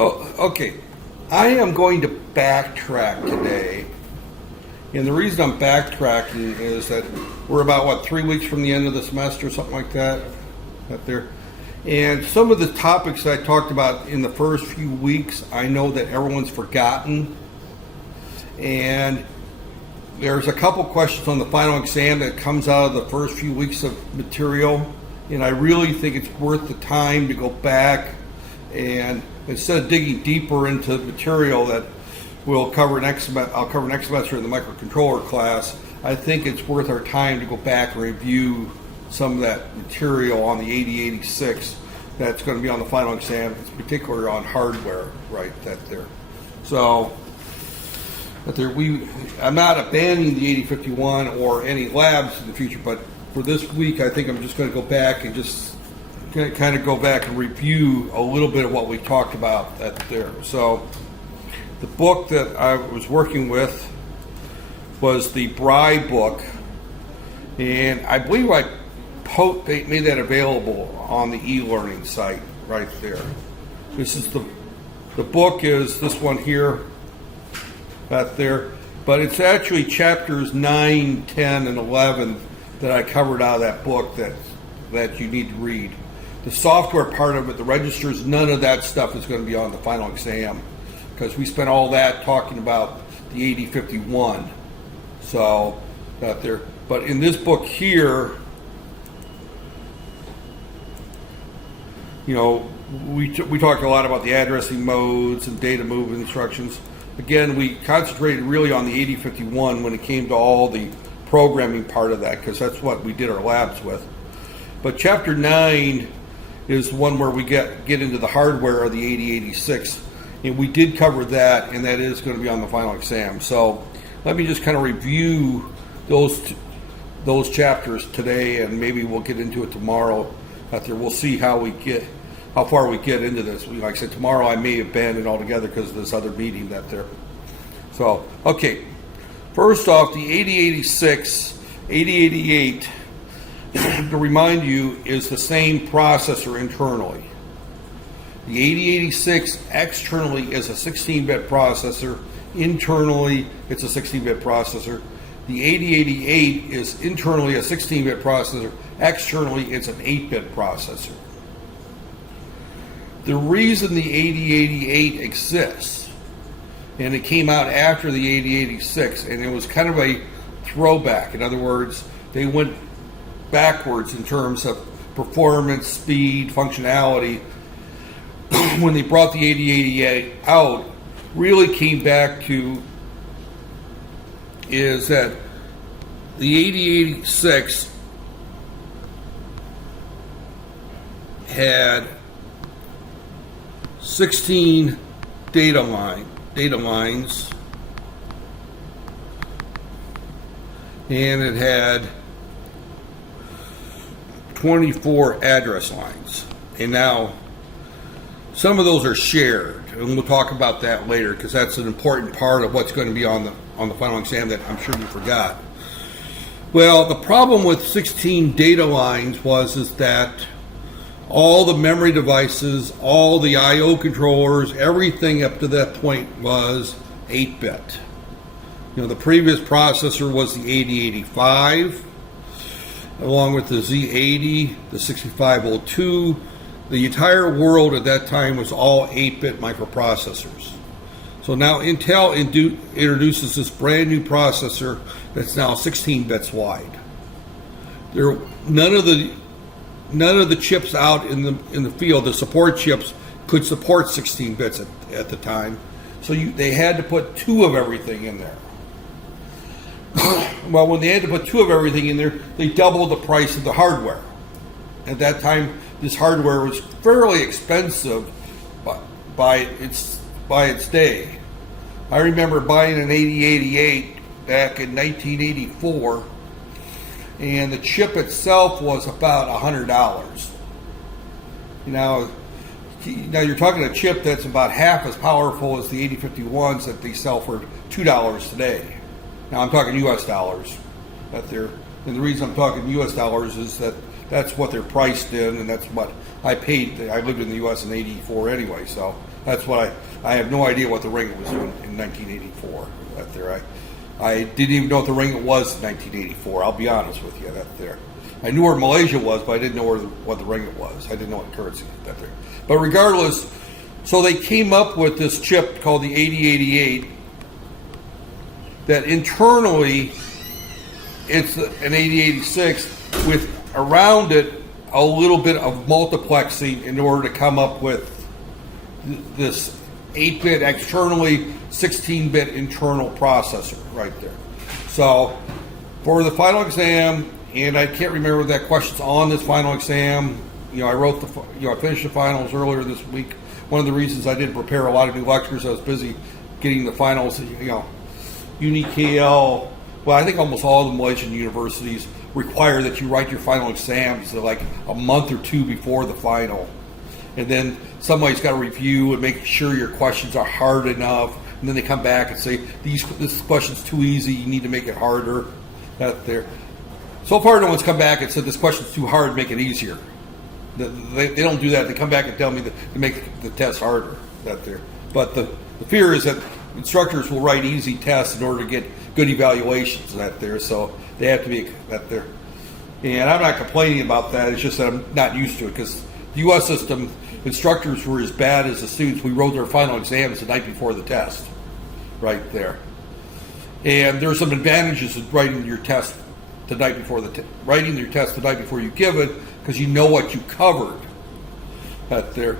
Oh, okay. I am going to backtrack today. And the reason I'm backtracking is that we're about, 3 weeks from the end of the semester, something like that, up there. And some of the topics I talked about in the first few weeks, I know that everyone's forgotten. And there's a couple questions on the final exam that comes out of the first few weeks of material. And I really think it's worth the time to go back and instead of digging deeper into material that I'll cover next semester in the microcontroller class, I think it's worth our time to go back and review some of that material on the 8086 that's going to be on the final exam, in particular on hardware, right, there. So, I'm not abandoning the 8051 or any labs in the future, but for this week, I think I'm just going to go back and just kind of go back and review a little bit of what we talked about there. So, the book that I was working with was the Bry book, and I believe they made that available on the e-learning site right there. This is the book is this one here, right there, but it's actually chapters 9, 10, and 11 that I covered out of that book that you need to read. The software part of it, the registers, none of that stuff is going to be on the final exam, because we spent all that talking about the 8051. So, out there. But in this book here, you know, we talked a lot about the addressing modes and data move instructions. Again, we concentrated really on the 8051 when it came to all the programming part of that, because that's what we did our labs with. But chapter 9 is the one where we get into the hardware of the 8086. And we did cover that, and that is going to be on the final exam. So let me just kind of review those chapters today, and maybe we'll get into it tomorrow. Out there, we'll see how far we get into this. Like I said, tomorrow I may abandon altogether because of this other meeting that there. So, okay. First off, the 8086, 8088, to remind you, is the same processor internally. The 8086 externally is a 16-bit processor. Internally, it's a 16-bit processor. The 8088 is internally a 16-bit processor. Externally, it's an 8-bit processor. The reason the 8088 exists, and it came out after the 8086, and it was kind of a throwback. In other words, they went backwards in terms of performance, speed, functionality. When they brought the 8088 out, really came back to is that the 8086 had 16 data lines, and it had 24 address lines. And now some of those are shared, and we'll talk about that later, because that's an important part of what's going to be on the final exam that I'm sure you forgot. Well, the problem with 16 data lines is that all the memory devices, all the I/O controllers, everything up to that point was 8-bit. You know, the previous processor was the 8085, along with the Z80, the 6502. The entire world at that time was all 8-bit microprocessors. So now Intel introduces this brand new processor that's now 16 bits wide. None of the chips out in the field, the support chips, could support 16 bits at the time. So they had to put 2 of everything in there. Well, when they had to put 2 of everything in there, they doubled the price of the hardware. At that time, this hardware was fairly expensive by its day. I remember buying an 8088 back in 1984, and the chip itself was about $100. Now you're talking a chip that's about half as powerful as the 8051s that they sell for $2 today. Now I'm talking U.S. dollars. And the reason I'm talking U.S. dollars is that that's what they're priced in, and that's what I paid. I lived in the U.S. in '84 anyway, so That's what I have no idea what the ring was doing in 1984. That there, I didn't even know what the ring was in 1984. I'll be honest with you. That there, I knew where Malaysia was, but I didn't know what the ring was. I didn't know what currency that there. But regardless, so they came up with this chip called the 8088 that internally it's an 8086 with around it a little bit of multiplexing in order to come up with this 8-bit externally 16-bit internal processor right there. So for the final exam, and I can't remember that question's on this final exam. I wrote I finished the finals earlier this week. One of the reasons I didn't prepare a lot of new lectures, I was busy getting the finals. UniKL, well, I think almost all the Malaysian universities require that you write your final exams like a month or two before the final. And then somebody's got to review and make sure your questions are hard enough. And then they come back and say, this question's too easy, you need to make it harder. That there. So far, no one's come back and said this question's too hard, make it easier. They don't do that. They come back and tell me to make the test harder. That there. But the fear is that instructors will write easy tests in order to get good evaluations. That there. So they have to be that there. And I'm not complaining about that. It's just that I'm not used to it because the U.S. system, instructors were as bad as the students. We wrote their final exams the night before the test. Right there. And there's some advantages of writing your test the night before writing your test the night before you give it, because you know what you covered. That there,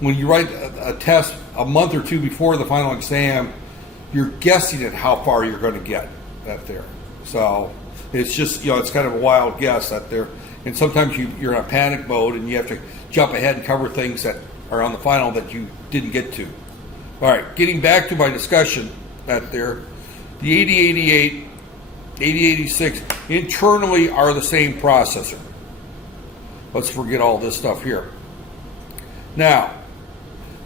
when you write a test a month or two before the final exam, you're guessing at how far you're going to get. That there, so it's just it's kind of a wild guess. That there, and sometimes you're in a panic mode and you have to jump ahead and cover things that are on the final that you didn't get to. All right, getting back to my discussion. That there, the 8088. 8086 internally are the same processor. Let's forget all this stuff here. Now,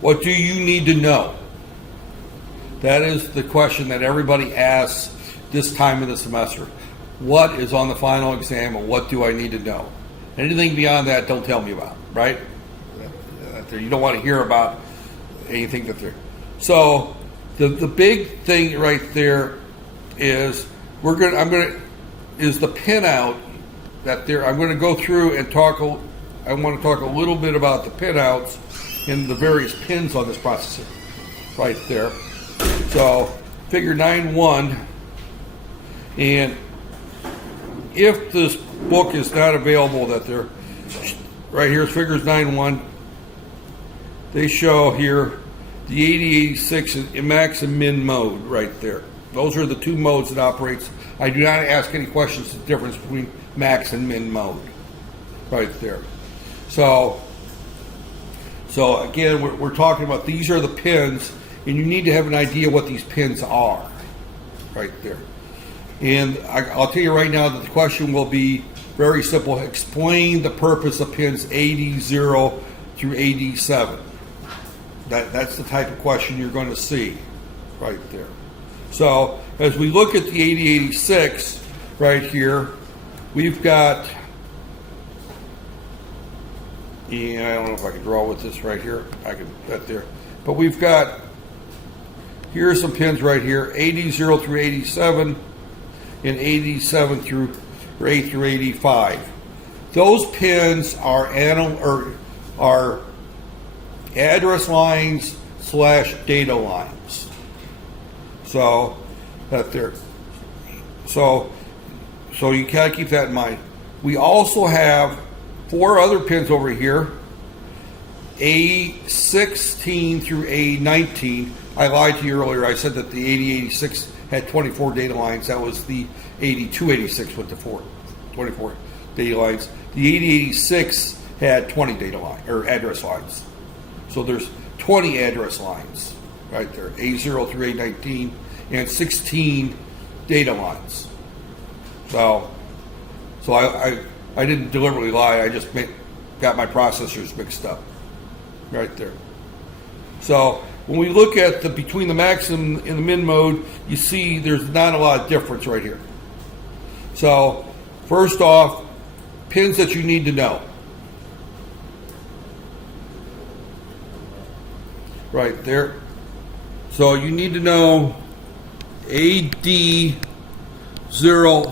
what do you need to know? That is the question that everybody asks this time of the semester. What is on the final exam and what do I need to know? Anything beyond that, don't tell me about, right? You don't want to hear about anything that they're... So, the big thing right there is is the pinout that there. I'm going to go through and I want to talk a little bit about the pinouts and the various pins on this processor, right there. So, figure 9.1, and if this book is not available, that they're right here. Figures 9.1. They show here the 8086 in max and min mode right there. Those are the two modes that operates. I do not ask any questions the difference between max and min mode. Right there. So again, we're talking about these are the pins, and you need to have an idea what these pins are. Right there. And I'll tell you right now that the question will be very simple. Explain the purpose of pins 80 through 87. That's the type of question you're going to see right there. So as we look at the 8086 right here, we've got, and I don't know if I can draw with this right here. I can that there, but we've got here are some pins right here: 80 through 87, and 87 through 8 through 85. Those pins are address lines / data lines. So that there. So you gotta keep that in mind. We also have 4 other pins over here. A16 through A19. I lied to you earlier. I said that the 8086 had 24 data lines. That was the 8286 with the 24 data lines. The 8086 had 20 data line or address lines. So there's 20 address lines right there, A0 through A19, and 16 data lines. So I didn't deliberately lie. I just got my processors mixed up right there. So when we look at between the max and the min mode, you see there's not a lot of difference right here. So first off, pins that you need to know. right there. So you need to know AD0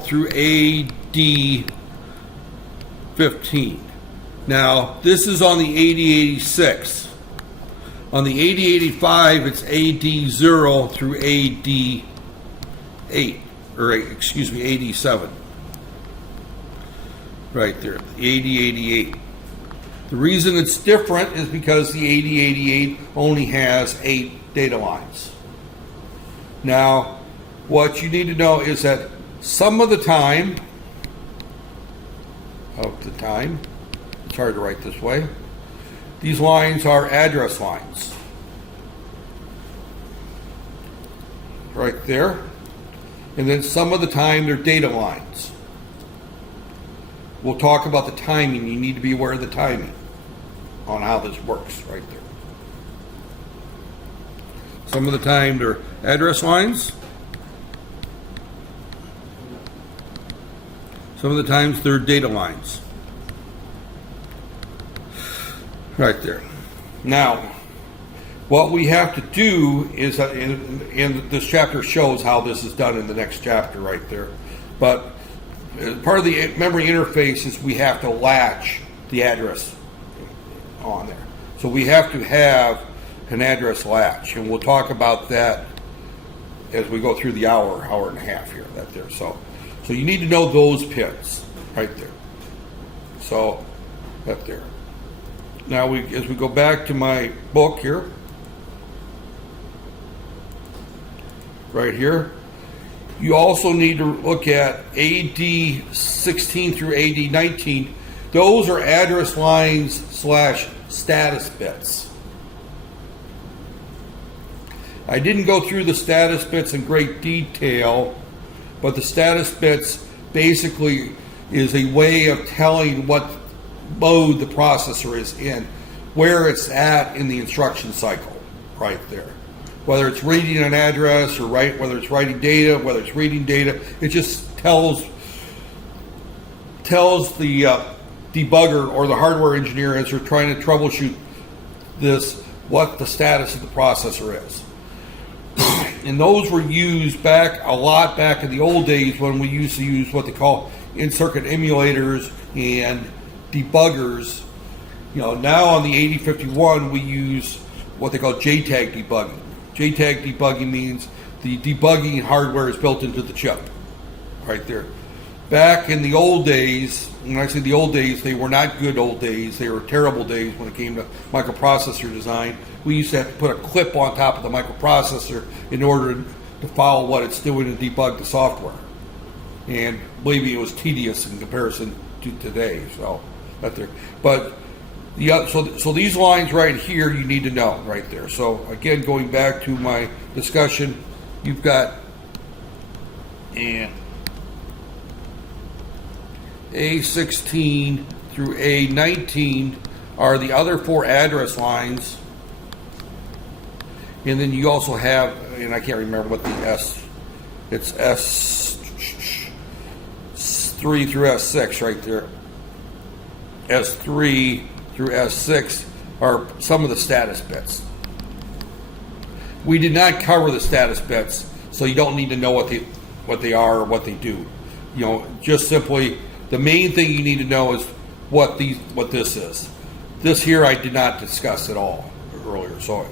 through AD15. Now, this is on the 8086. On the 8085, it's AD0 through AD8, or excuse me, AD7. Right there, the 8088. The reason it's different is because the 8088 only has 8 data lines. Now, what you need to know is that some of the time, it's hard to write this way, these lines are address lines. Right there. And then some of the time they're data lines. We'll talk about the timing. You need to be aware of the timing on how this works right there. Some of the time they're address lines. Some of the times they're data lines. Right there. Now, what we have to do is, and this chapter shows how this is done in the next chapter right there, but part of the memory interface is we have to latch the address on there. So we have to have an address latch, and we'll talk about that as we go through the hour and a half here. That there. So you need to know those pins right there. So that there. Now as we go back to my book here, right here, you also need to look at AD16 through AD19. Those are address lines / status bits. I didn't go through the status bits in great detail, but the status bits basically is a way of telling what mode the processor is in, where it's at in the instruction cycle, right there. Whether it's reading an address or whether it's writing data, whether it's reading data, it just tells the debugger or the hardware engineer as they're trying to troubleshoot this, what the status of the processor is. And those were used a lot back in the old days when we used to use what they call in-circuit emulators and debuggers. Now on the 8051 we use what they call JTAG debugging. JTAG debugging means the debugging hardware is built into the chip, right there. Back in the old days, when I say the old days, they were not good old days. They were terrible days when it came to microprocessor design. We used to have to put a clip on top of the microprocessor in order to follow what it's doing and debug the software. And believe me, it was tedious in comparison to today. So, right there. But so these lines right here, you need to know right there. So again, going back to my discussion, you've got A16 through A19 are the other 4 address lines. And then you also have, and I can't remember what it's S3 through S6 right there. S3 through S6 are some of the status bits. We did not cover the status bits, so you don't need to know what they are or what they do. Just simply the main thing you need to know is what this is. This here I did not discuss at all earlier. So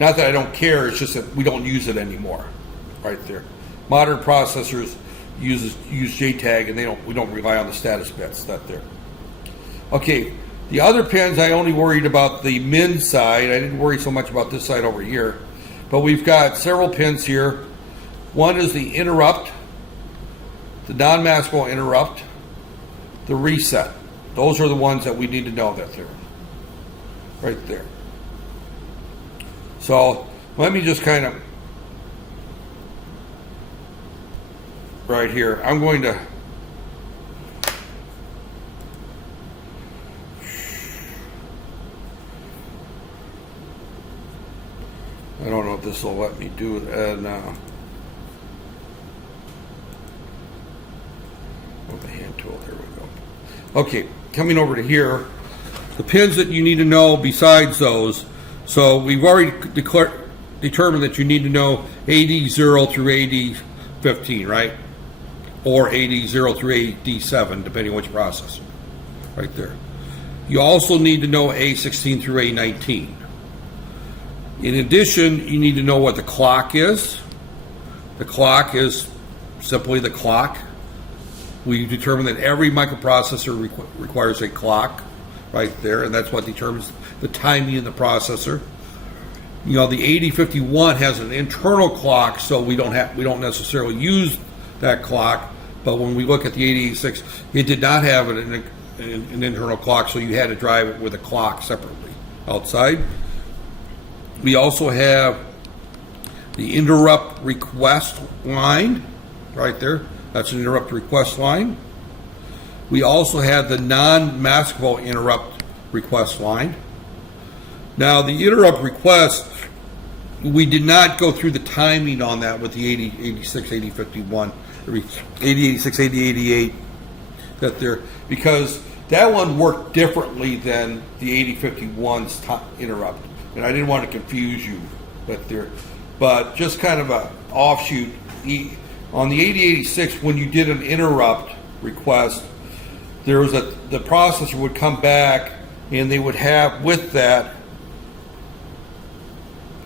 not that I don't care, it's just that we don't use it anymore. Right there. Modern processors use JTAG, and we don't rely on the status bits. That there. Okay. The other pins, I only worried about the min side. I didn't worry so much about this side over here. But we've got several pins here. One is the interrupt, the non-maskable interrupt, the reset. Those are the ones that we need to know that there. Right there. So let me just kind of, right here, I'm going to, I don't know if this will let me do it now. With the hand tool, there we go. Okay, coming over to here, the pins that you need to know besides those, So we've already determined that you need to know AD0 through AD15, right? Or AD0 through AD7, depending on which processor, right there. You also need to know A16 through A19. In addition, you need to know what the clock is. The clock is simply the clock. We determined that every microprocessor requires a clock right there, and that's what determines the timing in the processor. You know, the 8051 has an internal clock, so we don't necessarily use that clock. But when we look at the 8086, it did not have an internal clock, so you had to drive it with a clock separately outside. We also have the interrupt request line right there. That's an interrupt request line. We also have the non-maskable interrupt request line. Now, the interrupt request, we did not go through the timing on that with the 8086, 8051, 8086, 8088 that there, because that one worked differently than the 8051's interrupt, and I didn't want to confuse you, but just kind of a offshoot. On the 8086, when you did an interrupt request, there was the processor would come back and they would have with that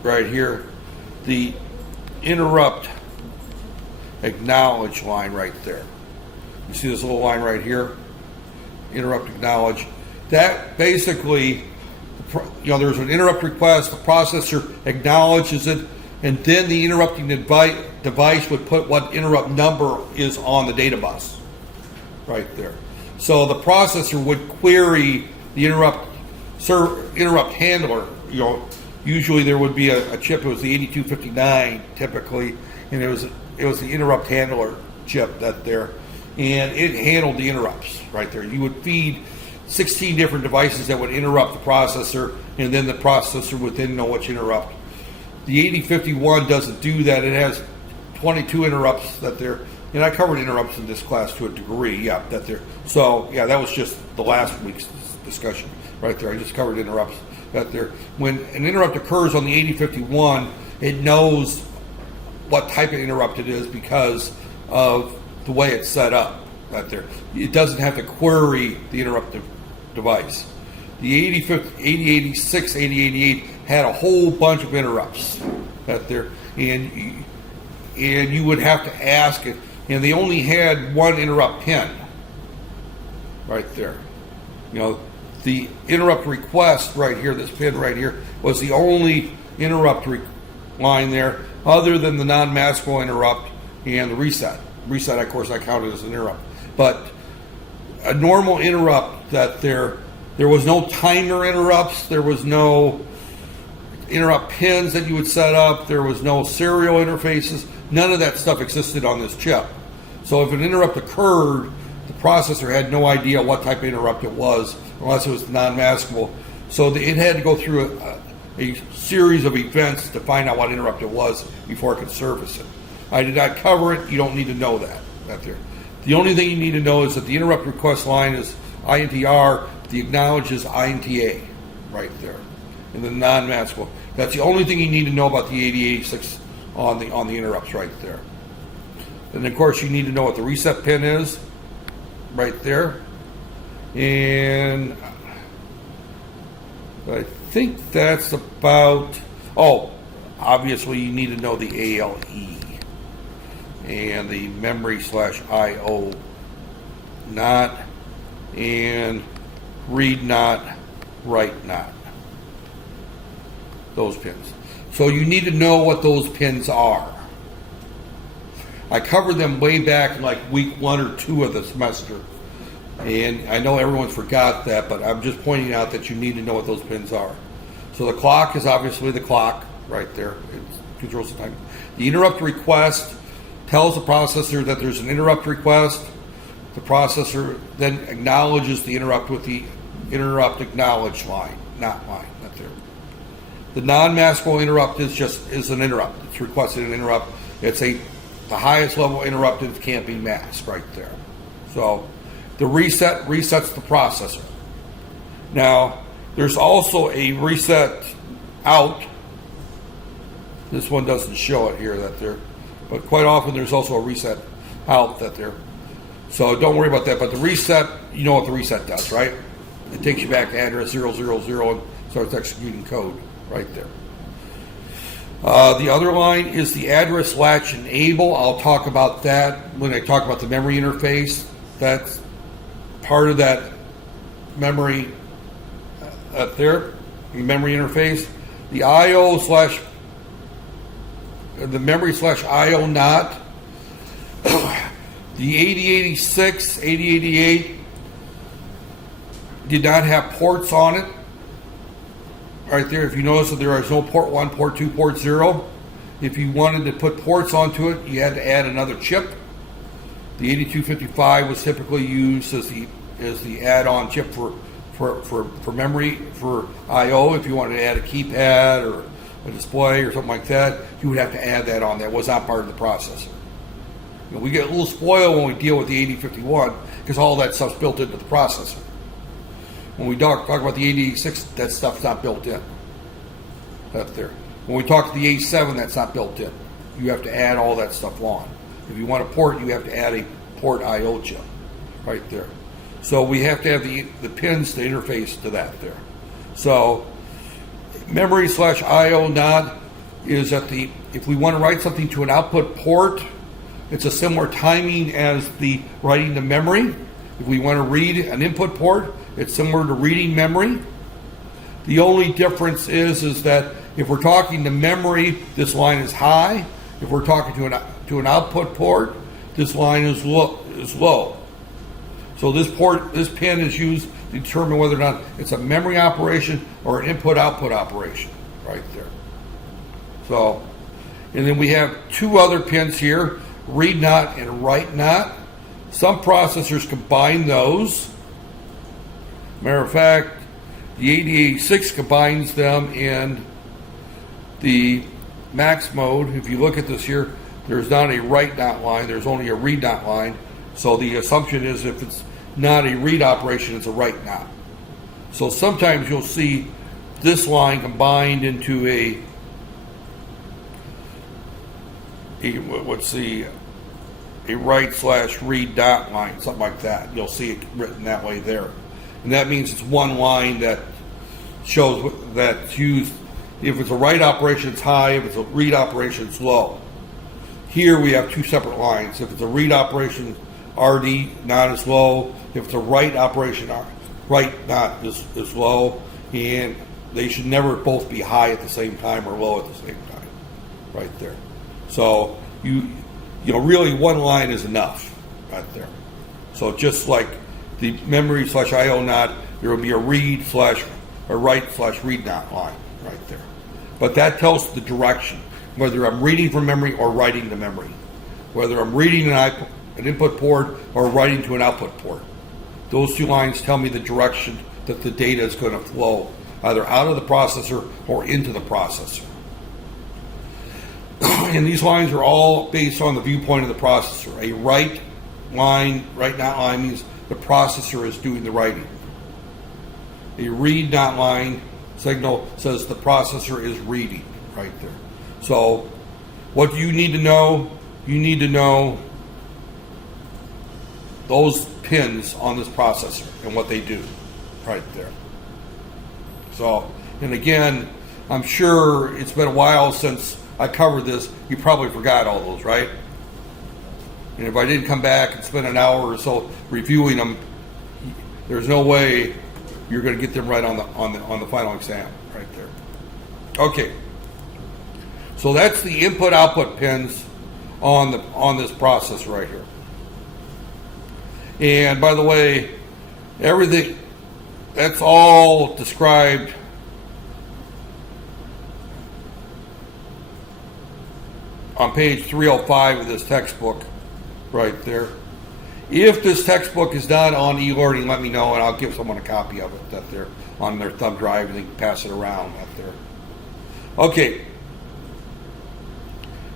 right here the interrupt acknowledge line right there. You see this little line right here, interrupt acknowledge. That basically, there's an interrupt request, the processor acknowledges it, and then the interrupting device would put what interrupt number is on the data bus right there. So the processor would query the interrupt handler. Usually there would be a chip. It was the 8259 typically, and it was the interrupt handler chip that there, and it handled the interrupts right there. You would feed 16 different devices that would interrupt the processor, and then the processor would then know which interrupt. The 8051 doesn't do that. It has 22 interrupts that there, and I covered interrupts in this class to a degree. Yeah, that there. So yeah, that was just the last week's discussion right there. I just covered interrupts that there. When an interrupt occurs on the 8051, it knows what type of interrupt it is because of the way it's set up right there. It doesn't have to query the interruptive device. The 8086, 8088 had a whole bunch of interrupts right there, and you would have to ask it, and they only had one interrupt pin right there. The interrupt request right here, this pin right here, was the only interrupt line there, other than the non-maskable interrupt and the reset. Reset, of course, I counted as an interrupt. But a normal interrupt that there was no timer interrupts, there was no interrupt pins that you would set up, there was no serial interfaces, none of that stuff existed on this chip. So if an interrupt occurred, the processor had no idea what type of interrupt it was, unless it was non-maskable. So it had to go through a series of events to find out what interrupt it was before it could service it. I did not cover it. You don't need to know that. There. The only thing you need to know is that the interrupt request line is INTR, the acknowledge is INTA right there, and the non-maskable. That's the only thing you need to know about the 8086 on the interrupts right there. And of course, you need to know what the reset pin is right there. And I think that's about, obviously you need to know the ALE and the memory/IO not, and read not, write not. Those pins. So you need to know what those pins are. I covered them way back in like week 1 or 2 of the semester. And I know everyone's forgot that, but I'm just pointing out that you need to know what those pins are. So the clock is obviously the clock right there. It controls the time. The interrupt request tells the processor that there's an interrupt request. The processor then acknowledges the interrupt with the interrupt acknowledge line, not there. The non-maskable interrupt is an interrupt. It's requested an interrupt. It's the highest level interrupt, and it can't be masked right there. So the reset resets the processor. Now, there's also a reset out. This one doesn't show it here that there, but quite often there's also a reset out that there. So don't worry about that. But the reset, you know what the reset does, right? It takes you back to address 000 and starts executing code right there. The other line is the address latch enable. I'll talk about that when I talk about the memory interface. That's part of that memory up there, the memory interface. The IO slash the memory slash IO NOT. The 8086, 8088 did not have ports on it. Right there, if you notice that there is no port 1, port 2, port 0. If you wanted to put ports onto it, you had to add another chip. The 8255 was typically used as the add-on chip for memory, for I/O. If you wanted to add a keypad or a display or something like that, you would have to add that on. That was not part of the processor. You know, we get a little spoiled when we deal with the 8051 because all that stuff's built into the processor. When we talk about the 8086, that stuff's not built in. That's there. When we talk to the A7, that's not built in. You have to add all that stuff on. If you want a port, you have to add a port I/O chip right there. So we have to have the pins to interface to that there. So memory slash I/O NOT is at the, if we want to write something to an output port, it's a similar timing as the writing to memory. If we want to read an input port, it's similar to reading memory. The only difference is that if we're talking to memory, this line is high. If we're talking to an output port, this line is low. So this pin is used to determine whether or not it's a memory operation or an input-output operation, right there. So, and then we have two other pins here, read not and write not. Some processors combine those. Matter of fact, the 8086 combines them in the max mode. If you look at this here, there's not a write not line, there's only a read not line. So the assumption is if it's not a read operation, it's a write not. So sometimes you'll see this line combined into a write slash read dot line, something like that. You'll see it written that way there. And that means it's one line that shows that's used. If it's a write operation, it's high. If it's a read operation, it's low. Here we have two separate lines. If it's a read operation, RD not as low. If it's a write operation, write not is low. And they should never both be high at the same time or low at the same time. Right there. So you know really one line is enough right there. So just like the memory slash IO NOT, there will be a read slash a write slash read not line right there. But that tells the direction, whether I'm reading from memory or writing to memory, whether I'm reading an input port or writing to an output port. Those two lines tell me the direction that the data is going to flow, either out of the processor or into the processor. And these lines are all based on the viewpoint of the processor. A write not line means the processor is doing the writing. A read not line signal says the processor is reading right there. So what do you need to know? You need to know those pins on this processor and what they do right there. So, and again, I'm sure it's been a while since I covered this. You probably forgot all those, right? And if I didn't come back and spend an hour or so reviewing them, there's no way you're going to get them right on the final exam right there. Okay. So that's the input-output pins on this processor right here. And by the way, everything that's all described on page 305 of this textbook right there. If this textbook is not on e-learning, let me know and I'll give someone a copy of it that they're on their thumb drive and they can pass it around up there. Okay.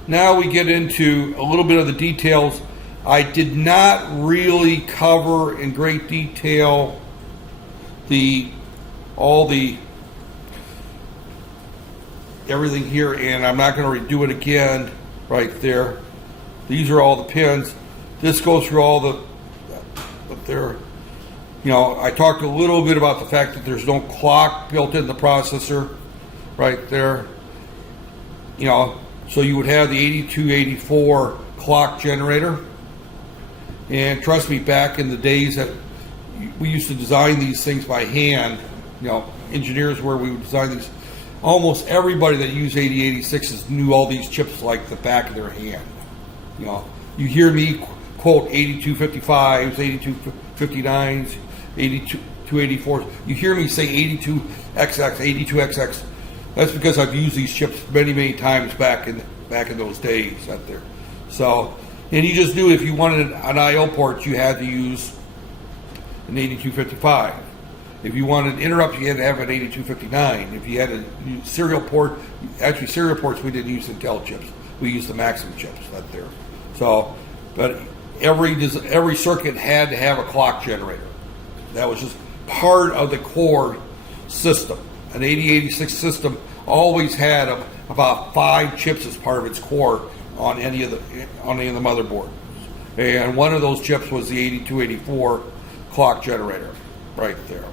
Now we get into a little bit of the details. I did not really cover in great detail all the everything here, and I'm not going to redo it again right there. These are all the pins. This goes through all the, but there, you know, I talked a little bit about the fact that there's no clock built in the processor right there. You know, so you would have the 8284 clock generator. And trust me, back in the days that we used to design these things by hand, you know, engineers where we would design these, almost everybody that used 8086s knew all these chips like the back of their hand. You know, you hear me quote 8255s, 8259s, 8284s. You hear me say 82XX, 82XX. That's because I've used these chips many, many times back in those days out there. So, and you just knew if you wanted an I/O port, you had to use an 8255. If you wanted an interrupt, you had to have an 8259. If you had a serial port, actually serial ports we didn't use Intel chips. We used the Maxim chips out there. So, but every circuit had to have a clock generator. That was just part of the core system. An 8086 system always had about 5 chips as part of its core on any of the motherboard, and one of those chips was the 8284 clock generator right there.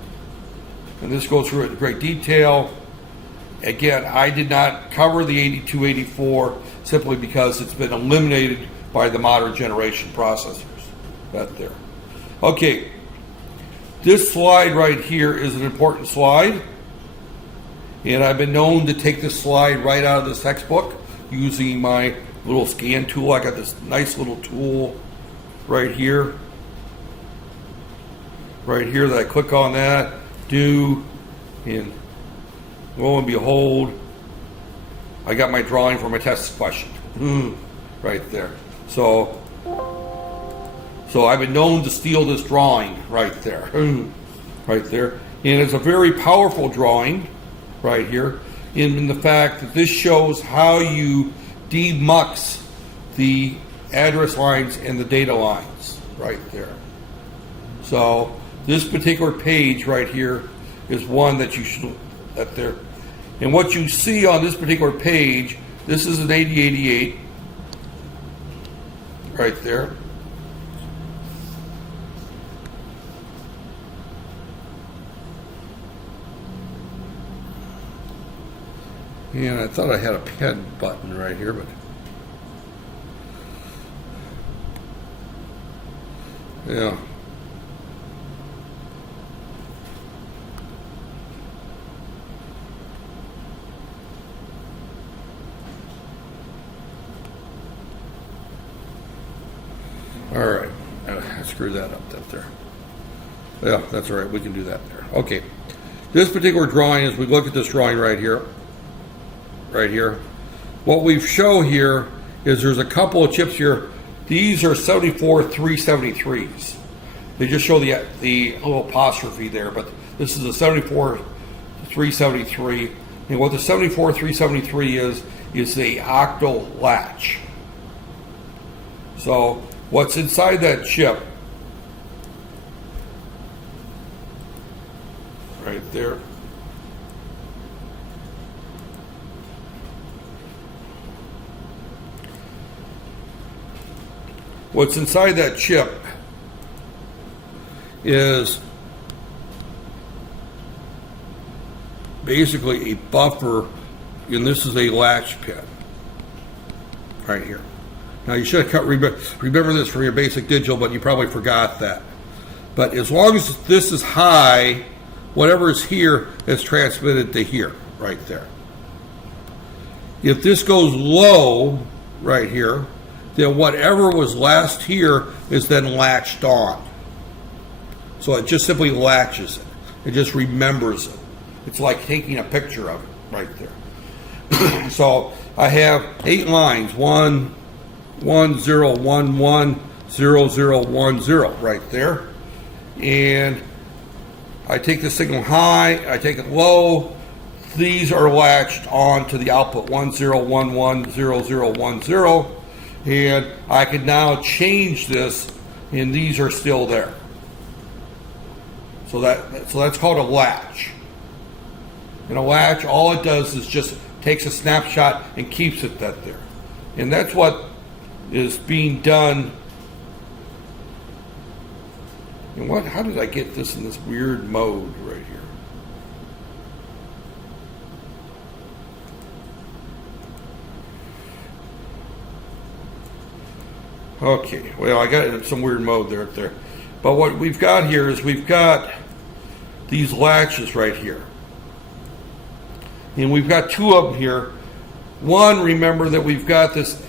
And this goes through it in great detail. Again, I did not cover the 8284 simply because it's been eliminated by the modern generation processors. Right there. Okay, this slide right here is an important slide, and I've been known to take this slide right out of this textbook using my little scan tool. I got this nice little tool right here that I click on that, and lo and behold, I got my drawing for my test question right there. So I've been known to steal this drawing right there, right there, and it's a very powerful drawing right here in the fact that this shows how you demux the address lines and the data lines right there. So this particular page right here is one that you should up there. And what you see on this particular page, this is an 8088 right there. And I thought I had a pen button right here, but yeah. All right, I screwed that up there. Yeah, that's all right, we can do that there. Okay, this particular drawing, as we look at this drawing right here, what we show here is there's a couple of chips here. These are 74 373s. They just show the little apostrophe there, but this is a 74 373. And what the 74 373 is the octal latch. So what's inside that chip right there, what's inside that chip is basically a buffer, and this is a latch pin right here. Now you should have remember this from your basic digital, but you probably forgot that. But as long as this is high, whatever is here is transmitted to here, right there. If this goes low, right here, then whatever was last here is then latched on. So it just simply latches it. It just remembers it. It's like taking a picture of it right there. So I have 8 lines, 1, 1, 0, 1, 1, 0, 0, 1, 0 right there. And I take the signal high, I take it low. These are latched on to the output 1, 0, 1, 1, 0, 0, 1, 0. And I can now change this, and these are still there. So that's called a latch. And a latch, all it does is just takes a snapshot and keeps it there. And that's what is being done. And how did I get this in this weird mode right here? Okay, well, I got it in some weird mode there. But what we've got here is we've got these latches right here. And we've got two of them here. One, remember that we've got this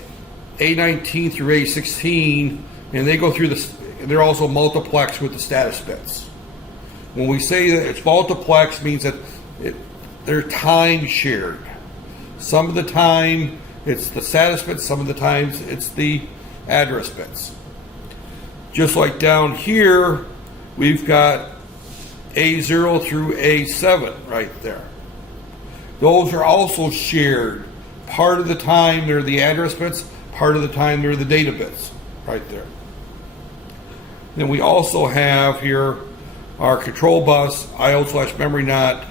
A19 through A16, and they go through this, they're also multiplexed with the status bits. When we say that it's multiplex, means that they're time shared. Some of the time it's the status bits, some of the times it's the address bits. Just like down here, we've got A0 through A7 right there. Those are also shared. Part of the time they're the address bits, part of the time they're the data bits right there. Then we also have here our control bus, IO/memory not,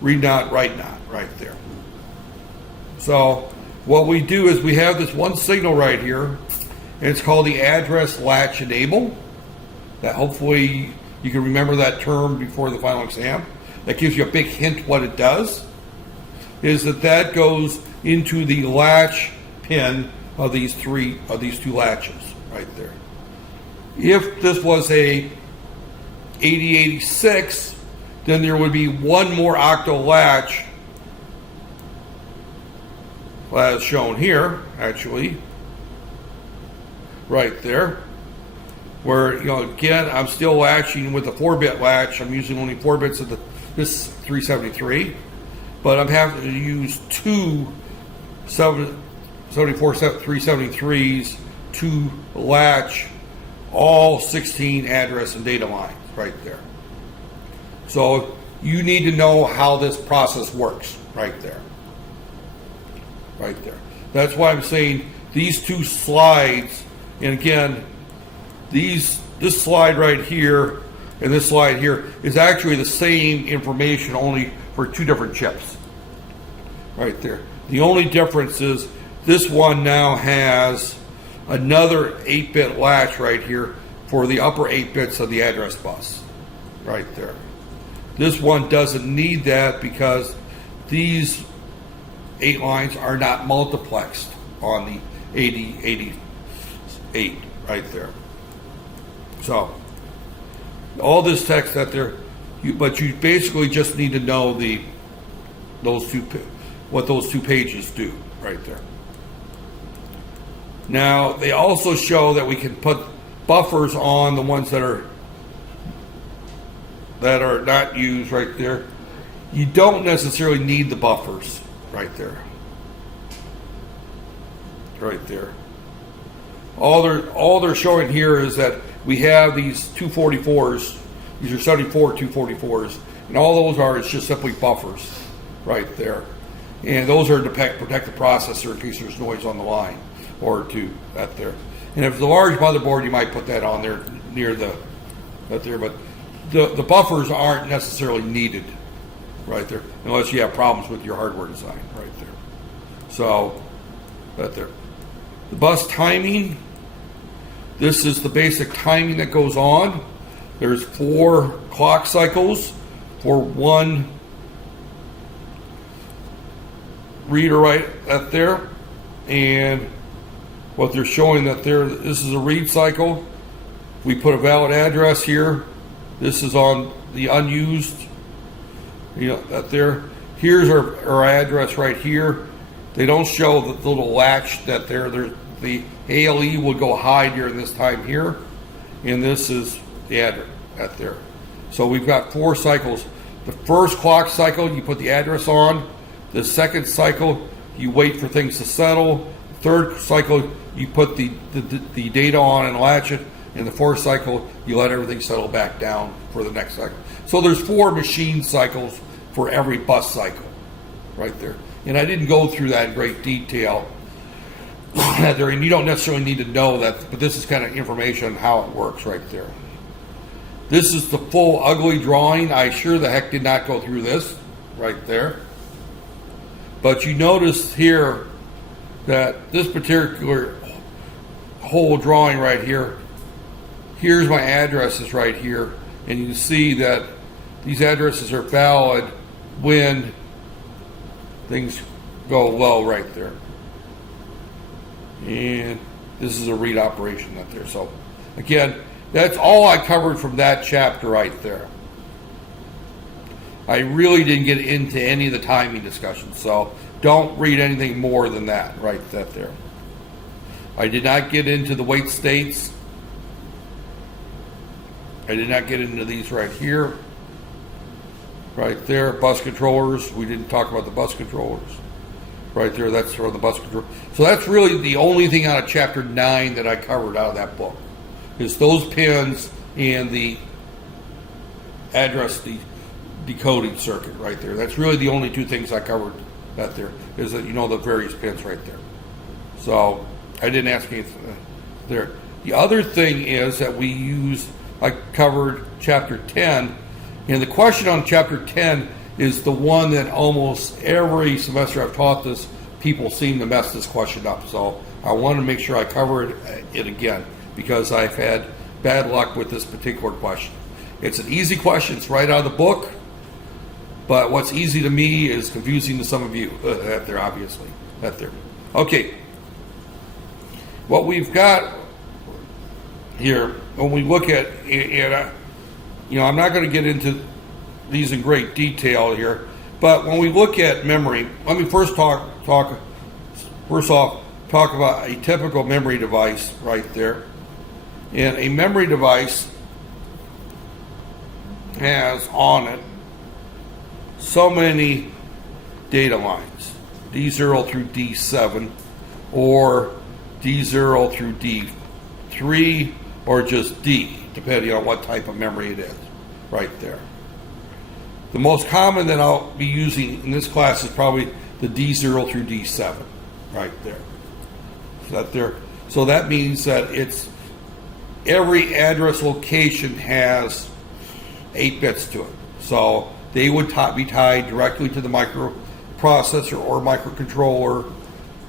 read not, write not right there. So what we do is we have this one signal right here, and it's called the address latch enable. That hopefully you can remember that term before the final exam. That gives you a big hint what it does. Is that goes into the latch pin of these two latches right there. If this was a 8086, then there would be one more octal latch, as shown here, actually, right there, where, again, I'm still latching with a 4-bit latch. I'm using only 4 bits of this 373, but I'm having to use two 74 373s to latch all 16 address and data lines right there. So you need to know how this process works right there. Right there. That's why I'm saying these two slides, and again, this slide right here and this slide here is actually the same information, only for two different chips. Right there. The only difference is this one now has another 8-bit latch right here for the upper 8 bits of the address bus. Right there. This one doesn't need that because these 8 lines are not multiplexed on the 8088 right there. So all this text that there, but you basically just need to know what those two pages do right there. Now they also show that we can put buffers on the ones that are not used right there. You don't necessarily need the buffers right there. Right there. All they're showing here is that we have these 244s. These are 74 244s, and all those are just simply buffers right there. And those are to protect the processor in case there's noise on the line or that there. And if it's a large motherboard, you might put that on there near that there. But the buffers aren't necessarily needed right there unless you have problems with your hardware design right there. So that there. The bus timing. This is the basic timing that goes on. There's 4 clock cycles for one read or write up there, and what they're showing that this is a read cycle. We put a valid address here. This is on the unused, that there. Here's our address right here. They don't show the little latch that the ALE will go high during this time here, and this is the address at there. So we've got 4 cycles. The first clock cycle, you put the address on. The second cycle, you wait for things to settle. Third cycle, you put the data on and latch it. In the fourth cycle, you let everything settle back down for the next cycle. So there's 4 machine cycles for every bus cycle right there. And I didn't go through that in great detail there, and you don't necessarily need to know that, but this is kind of information on how it works right there. This is the full ugly drawing. I sure the heck did not go through this right there. But you notice here that this particular whole drawing right here, here's my addresses right here, and you can see that these addresses are valid when things go low right there. And this is a read operation right there. So again, that's all I covered from that chapter right there. I really didn't get into any of the timing discussions, so don't read anything more than that right there. I did not get into the wait states. I did not get into these right here. Right there, bus controllers. We didn't talk about the bus controllers. Right there, that's for the bus control. So that's really the only thing out of chapter 9 that I covered out of that book. Is those pins and the address, the decoding circuit right there. That's really the only two things I covered that there, is that you know the various pins right there. So I didn't ask anything there. The other thing is that we use, I covered chapter 10, and the question on chapter 10 is the one that almost every semester I've taught this, people seem to mess this question up. So I want to make sure I cover it again, because I've had bad luck with this particular question. It's an easy question, it's right out of the book, but what's easy to me is confusing to some of you. That there, obviously. That there. Okay. What we've got here, when we look at, and I'm not going to get into these in great detail here, but when we look at memory, let me first talk about a typical memory device right there. And a memory device has on it so many data lines, D0 through D7, or D0 through D3, or just D, depending on what type of memory it is, right there. The most common that I'll be using in this class is probably the D0 through D7, right there. So that means that it's every address location has 8 bits to it. So they would be tied directly to the microprocessor or microcontroller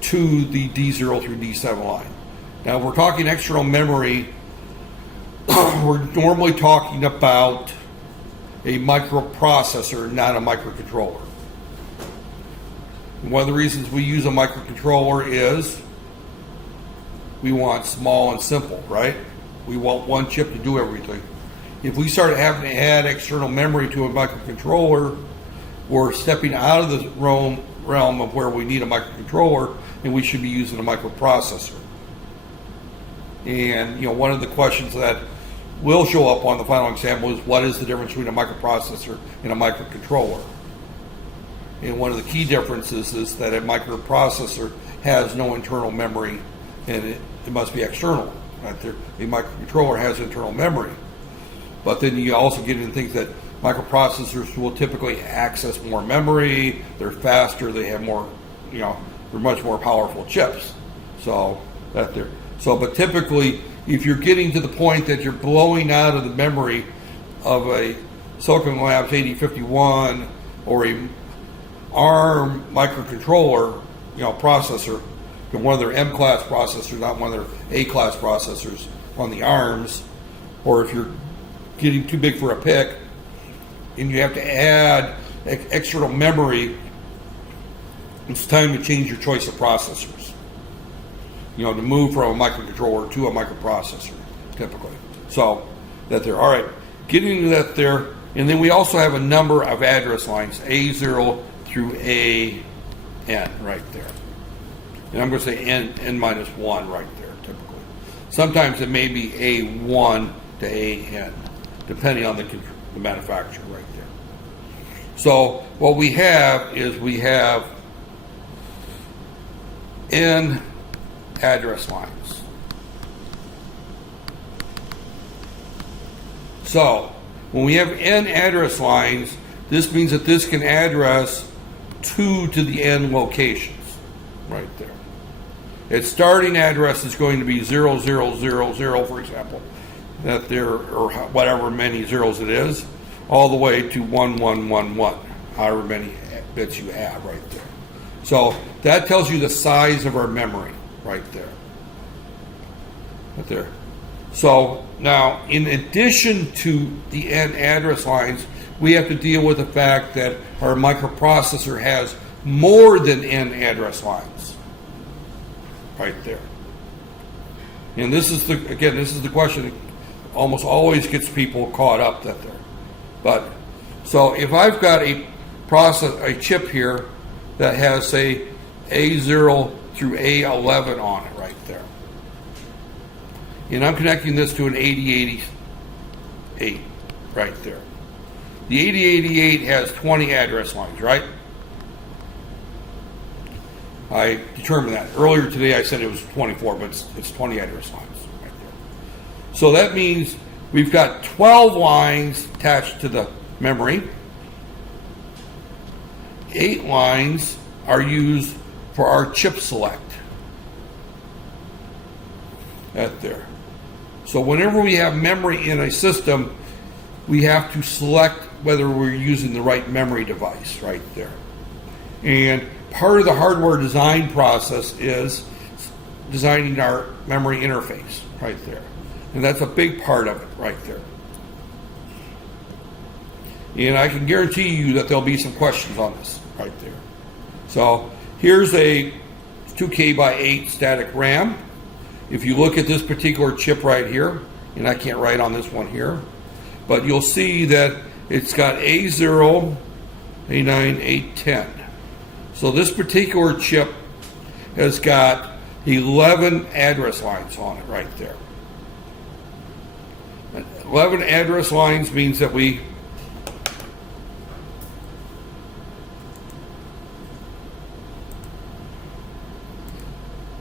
to the D0 through D7 line. Now, if we're talking external memory, we're normally talking about a microprocessor, not a microcontroller. And one of the reasons we use a microcontroller is we want small and simple, right? We want one chip to do everything. If we start having to add external memory to a microcontroller, we're stepping out of the realm of where we need a microcontroller, and we should be using a microprocessor. And one of the questions that will show up on the final example is, what is the difference between a microprocessor and a microcontroller? And one of the key differences is that a microprocessor has no internal memory, and it must be external. Right there. A microcontroller has internal memory. But then you also get into things that microprocessors will typically access more memory, they're faster, they have more, they're much more powerful chips. So that there. So, but typically, if you're getting to the point that you're blowing out of the memory of a Silicon Labs 8051 or a ARM microcontroller, processor, one of their M-class processors, not one of their A-class processors on the ARMs, or if you're getting too big for a PIC and you have to add external memory, it's time to change your choice of processors. To move from a microcontroller to a microprocessor, typically. So, that there. All right, getting into that there. And then we also have a number of address lines, A0 through AN, right there. And I'm going to say N minus 1 right there, typically. Sometimes it may be A1 to AN, depending on the manufacturer right there. So what we have is N address lines. So when we have N address lines, this means that this can address 2 to the N locations, right there. Its starting address is going to be 0000, for example, that there, or whatever many zeros it is, all the way to 1111, however many bits you have right there. So that tells you the size of our memory right there. Right there. So now, in addition to the N address lines, we have to deal with the fact that our microprocessor has more than N address lines. Right there. And this is the question that almost always gets people caught up that there. But so if I've got a chip here that has, say, A0 through A11 on it right there, and I'm connecting this to an 8088 right there. The 8088 has 20 address lines, right? I determined that. Earlier today I said it was 24, but it's 20 address lines right there. So that means we've got 12 lines attached to the memory. 8 lines are used for our chip select. Right there. So whenever we have memory in a system, we have to select whether we're using the right memory device right there. And part of the hardware design process is designing our memory interface right there. And that's a big part of it right there. And I can guarantee you that there'll be some questions on this right there. So here's a 2K by 8 static RAM. If you look at this particular chip right here, and I can't write on this one here, but you'll see that it's got A0, A9, A10. So this particular chip has got 11 address lines on it right there. 11 address lines means that we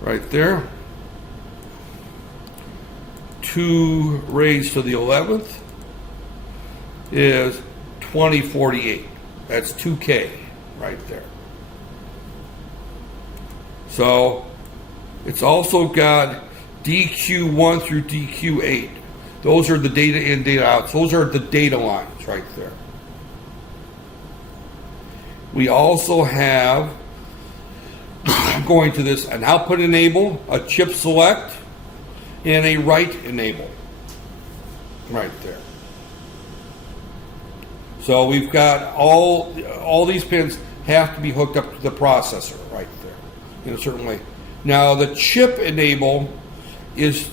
right there, 2 raised to the 11th is 2048. That's 2K right there. So it's also got DQ1 through DQ8. Those are the data in, data out. Those are the data lines right there. We also have, I'm going to this, an output enable, a chip select, and a write enable right there. So we've got all these pins have to be hooked up to the processor right there in a certain way. Now the chip enable is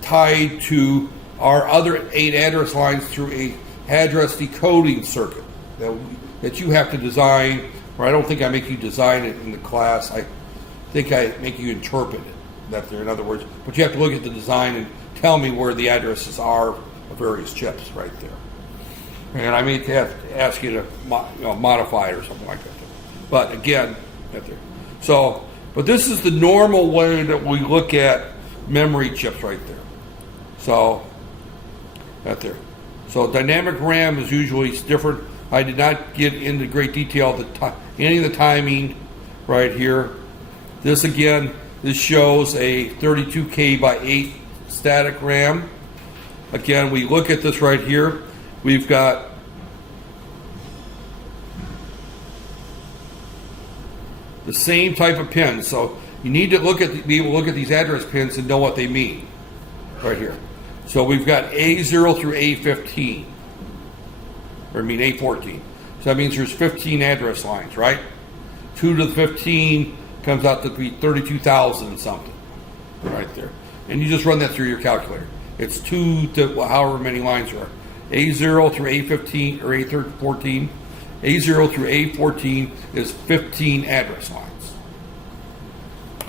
tied to our other 8 address lines through a address decoding circuit that you have to design, or I don't think I make you design it in the class. I think I make you interpret it. That there, in other words, but you have to look at the design and tell me where the addresses are of various chips right there. And I may have to ask you to modify it or something like that. But again, right there. So, but this is the normal way that we look at memory chips right there. So, right there. So dynamic RAM is usually different. I did not get into great detail any of the timing right here. This again, this shows a 32K by 8 static RAM. Again, we look at this right here. We've got the same type of pins. So you need to be able to look at these address pins and know what they mean right here. So we've got A0 through A15, or I mean A14. So that means there's 15 address lines, right? 2 to the 15 comes out to be 32,000 and something right there. And you just run that through your calculator. It's 2 to however many lines there are. A0 through A15 or A14. A0 through A14 is 15 address lines.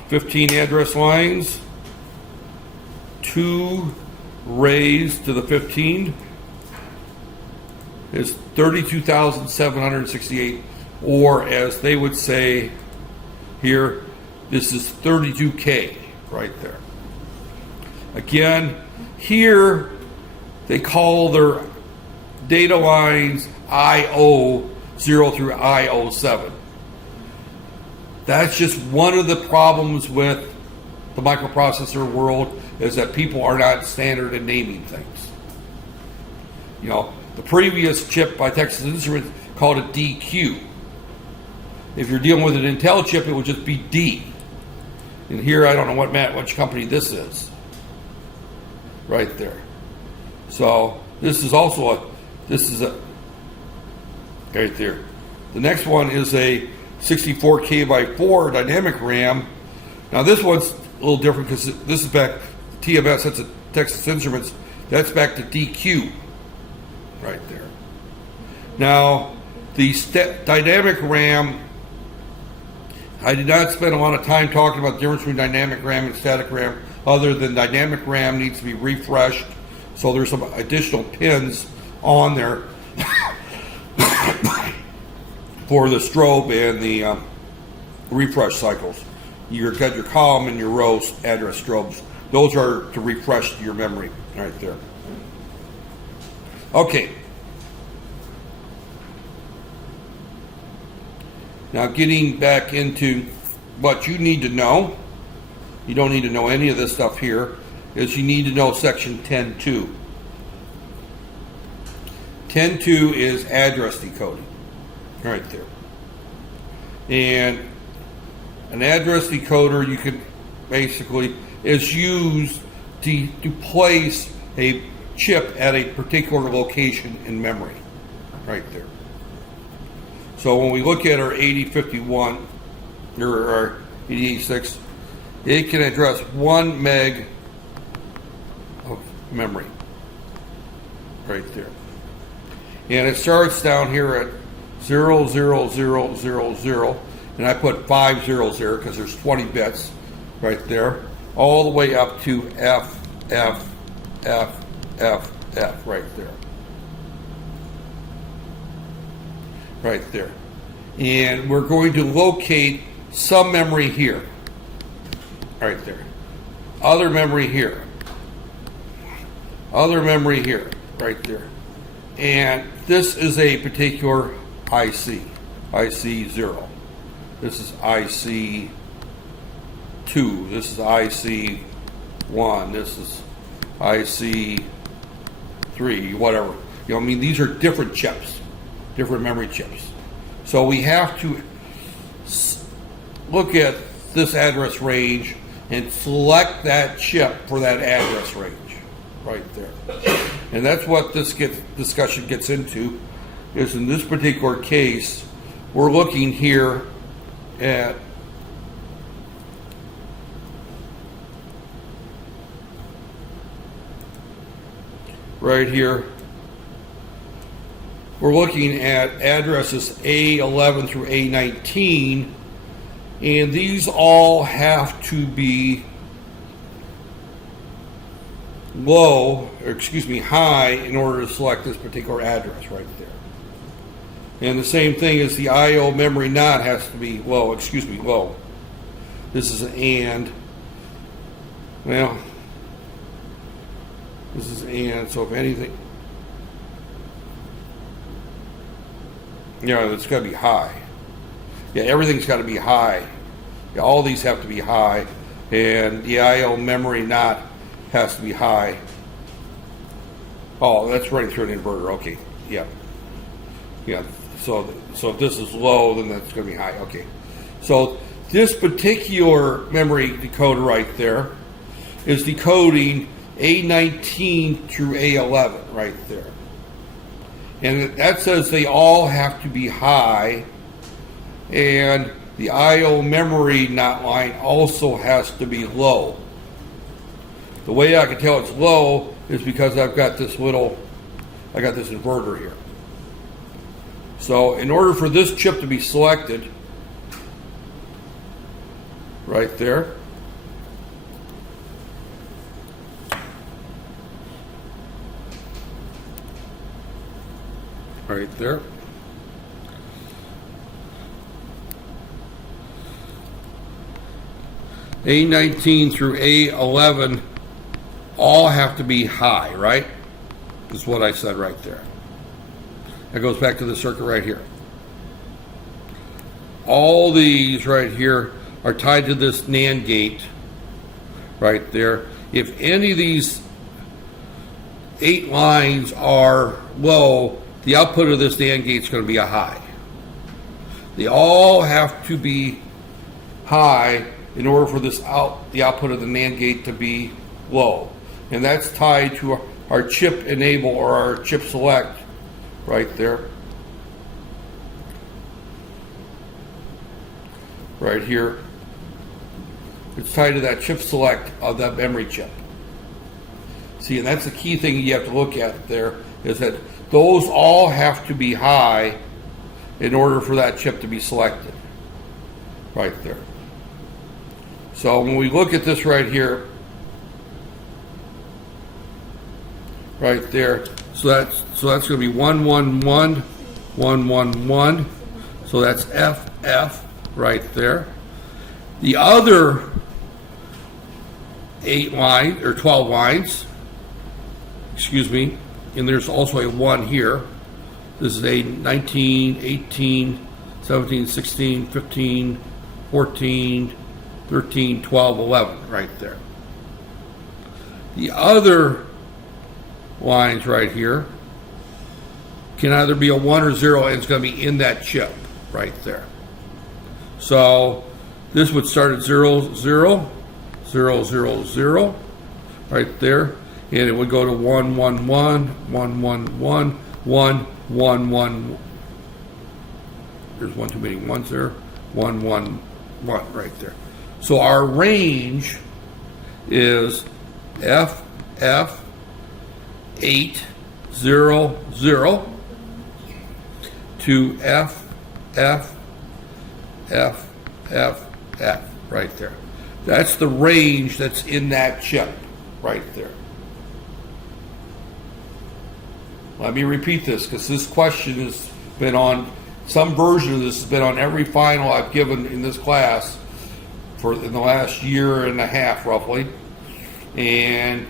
15 address lines. 2 raised to the 15 is 32,768, or as they would say here, this is 32K right there. Again, here they call their data lines IO 0 through IO7. That's just one of the problems with the microprocessor world, is that people are not standard in naming things. You know, the previous chip by Texas Instruments called it DQ. If you're dealing with an Intel chip, it would just be D. And here, I don't know which company this is. Right there. So this is also right there. The next one is a 64K by 4 dynamic RAM. Now this one's a little different because this is back TMS. That's a Texas Instruments. That's back to DQ. Right there. Now the dynamic RAM. I did not spend a lot of time talking about the difference between dynamic RAM and static RAM, other than dynamic RAM needs to be refreshed. So there's some additional pins on there for the strobe and the refresh cycles. You've got your column and your row address strobes. Those are to refresh your memory right there. Okay. Now getting back into what you need to know, you don't need to know any of this stuff here, is you need to know section 10.2. 10.2 is address decoding, right there. And an address decoder you can basically is used to place a chip at a particular location in memory, right there. So when we look at our 8051 or our 8086, it can address 1 meg of memory right there. And it starts down here at 00000, and I put 500 because there's 20 bits right there, all the way up to F right there. Right there. And we're going to locate some memory here. Right there. Other memory here. Other memory here. Right there. And this is a particular IC. IC0. This is IC2. This is IC1. This is IC3. Whatever. You know, I mean, these are different chips. Different memory chips. So we have to look at this address range and select that chip for that address range right there. And that's what this discussion gets into, is in this particular case, we're looking here at right here. We're looking at addresses A11 through A19, and these all have to be high in order to select this particular address right there. And the same thing as the I/O memory NOT has to be low. This is an AND. Well, this is AND, so if anything, yeah, it's got to be high. Yeah, everything's got to be high. Yeah, all these have to be high, and the I/O memory NOT has to be high. Oh, that's running through an inverter. Okay, yeah. So if this is low, then that's going to be high. Okay. So this particular memory decoder right there is decoding A19 through A11 right there. And that says they all have to be high, and the I/O memory NOT line also has to be low. The way I can tell it's low is because I got this inverter here. So in order for this chip to be selected, right there, right there, A19 through A11 all have to be high, right? Is what I said right there. That goes back to the circuit right here. All these right here are tied to this NAND gate right there. If any of these 8 lines are low, the output of this NAND gate is going to be a high. They all have to be high in order for the output of the NAND gate to be low. And that's tied to our chip enable or our chip select right there. Right here. It's tied to that chip select of that memory chip. See, and that's the key thing you have to look at there, is that those all have to be high in order for that chip to be selected. Right there. So when we look at this right here, right there, so that's going to be 111, 111. So that's FF right there. The other 8 lines or 12 lines, excuse me, and there's also a 1 here. This is a 19, 18, 17, 16, 15, 14, 13, 12, 11 right there. The other lines right here can either be a 1 or 0, and it's going to be in that chip right there. So this would start at 0, 0, 0, 0, 0 right there, and it would go to 1, 1, 1, 1, 1, 1, 1, 1, 1. There's one too many ones there. 1, 1, 1 right there. So our range is FF 8, 0, 0 to FF right there. That's the range that's in that chip right there. Let me repeat this, because this question has been on, some version of this has been on every final I've given in this class in the last year and a half roughly, and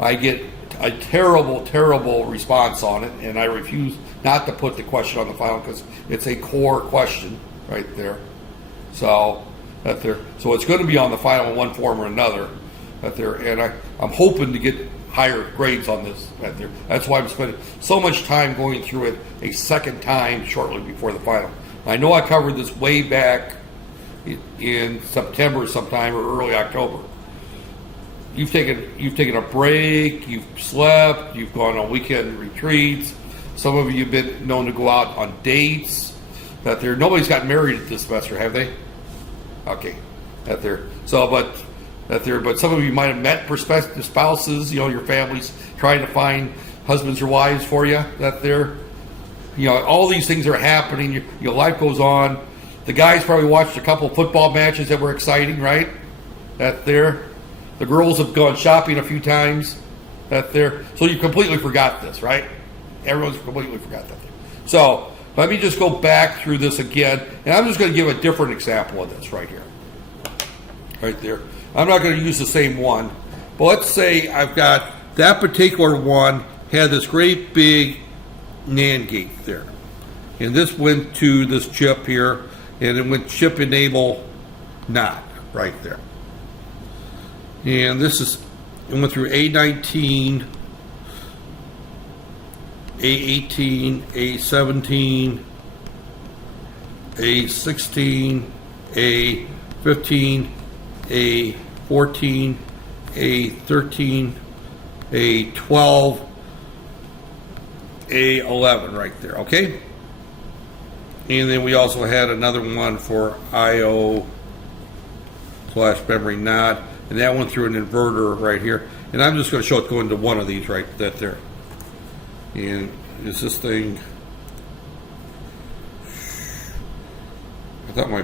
I get a terrible response on it, and I refuse not to put the question on the final because it's a core question right there. So it's going to be on the final in one form or another and I'm hoping to get higher grades on this right there. That's why I'm spending so much time going through it a second time shortly before the final. I know I covered this way back in September sometime or early October. You've taken a break, you've slept, you've gone on weekend retreats. Some of you have been known to go out on dates. Nobody's gotten married this semester, have they? Okay, but some of you might have met prospective spouses. Your family's trying to find husbands or wives for you. All these things are happening. Your life goes on. The guys probably watched a couple of football matches that were exciting, right? The girls have gone shopping a few times. So you completely forgot this, right? Everyone's completely forgot that. So let me just go back through this again, and I'm just going to give a different example of this right here. Right there. I'm not going to use the same one, but let's say I've got that particular one had this great big NAND gate there. And this went to this chip here, and it went chip enable not right there. And it went through A19, A18, A17, A16, A15, A14, A13, A12, A11 right there, okay? And then we also had another one for IO / memory not, and that went through an inverter right here. And I'm just going to show it going to one of these right there. And is this thing, I thought my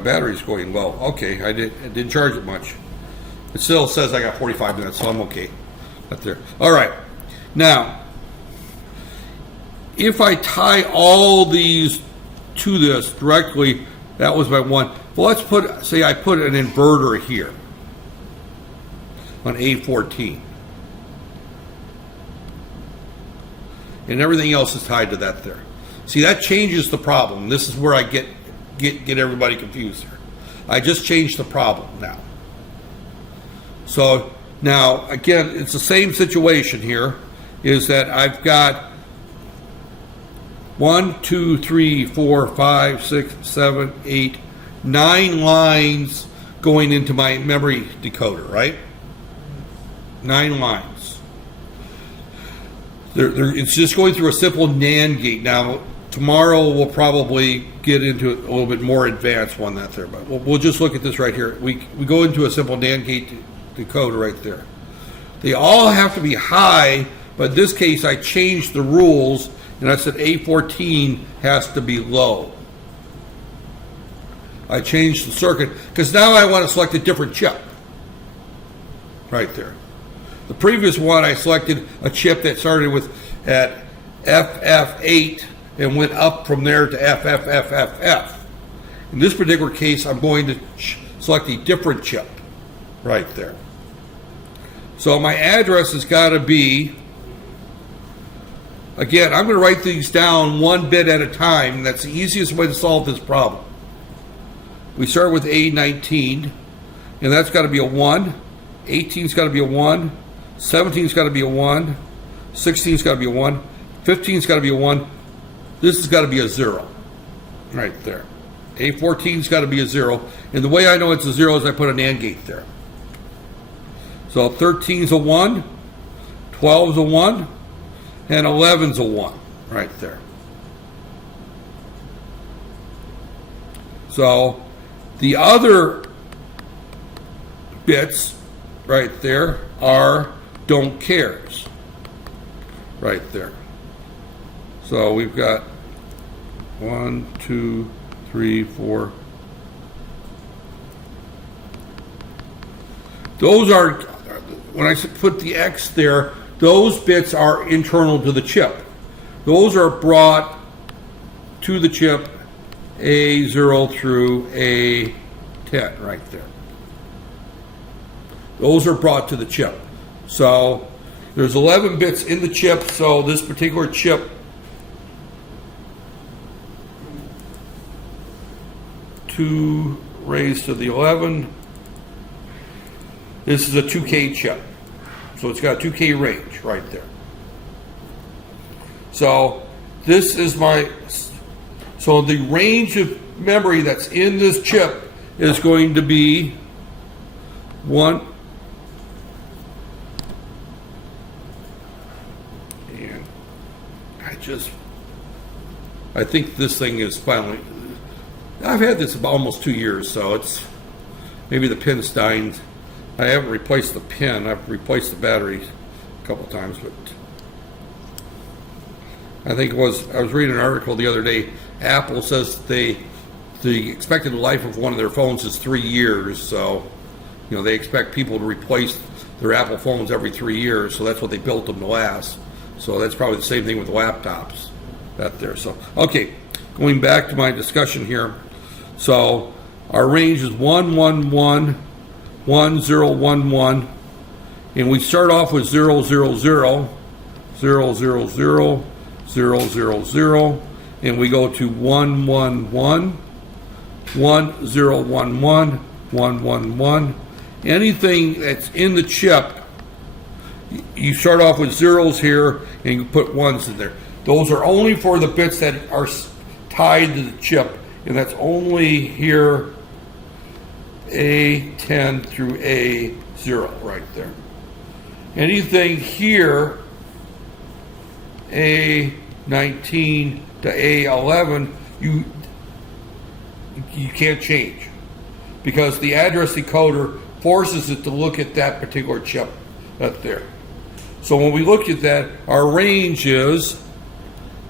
battery's going low. Okay, I didn't charge it much. It still says I got 45 minutes, so I'm okay. Right there. All right. Now, if I tie all these to this directly, that was my one. Well, say I put an inverter here on A14. And everything else is tied to that there. See, that changes the problem. This is where I get everybody confused here. I just changed the problem now. So now, again, it's the same situation here, is that I've got 1, 2, 3, 4, 5, 6, 7, 8, 9 lines going into my memory decoder, right? 9 lines. It's just going through a simple NAND gate. Now, tomorrow we'll probably get into a little bit more advanced one that's there, but we'll just look at this right here. We go into a simple NAND gate decoder right there. They all have to be high, but in this case I changed the rules and I said A14 has to be low. I changed the circuit because now I want to select a different chip right there. The previous one I selected a chip that started with at FF8 and went up from there to FFFFF. In this particular case, I'm going to select a different chip right there. So my address has got to be, again, I'm going to write these down 1 bit at a time. That's the easiest way to solve this problem. We start with A19, and that's got to be a 1. 18's got to be a 1. 17's got to be a 1. 16's got to be a 1. 15's got to be a 1. This has got to be a 0 right there. A14's got to be a 0. And the way I know it's a 0 is I put an AND gate there. So 13's a 1, 12's a 1, and 11's a 1 right there. So the other bits right there are don't cares right there. So we've got 1, 2, 3, 4. Those are, when I put the X there, those bits are internal to the chip. Those are brought to the chip A0 through A10 right there. Those are brought to the chip. So there's 11 bits in the chip, so this particular chip two raised to the 11. This is a 2K chip. So it's got a 2K range right there. So this is so the range of memory that's in this chip is going to be 1. And I think this thing is finally, I've had this about almost 2 years, so it's maybe the pin's dying. I haven't replaced the pin. I've replaced the battery a couple times, but I think I was reading an article the other day. Apple says the expected life of one of their phones is 3 years, so they expect people to replace their Apple phones every 3 years, so that's what they built them to last. So that's probably the same thing with laptops out there. So okay, going back to my discussion here. So our range is 111, 1011, and we start off with 000, 000, 000, 000, and we go to 111, 1011, 111. Anything that's in the chip, you start off with zeros here and you put ones in there. Those are only for the bits that are tied to the chip, and that's only here A10 through A0 right there. Anything here A19 to A11 you can't change because the address decoder forces it to look at that particular chip up there. So when we look at that, our range is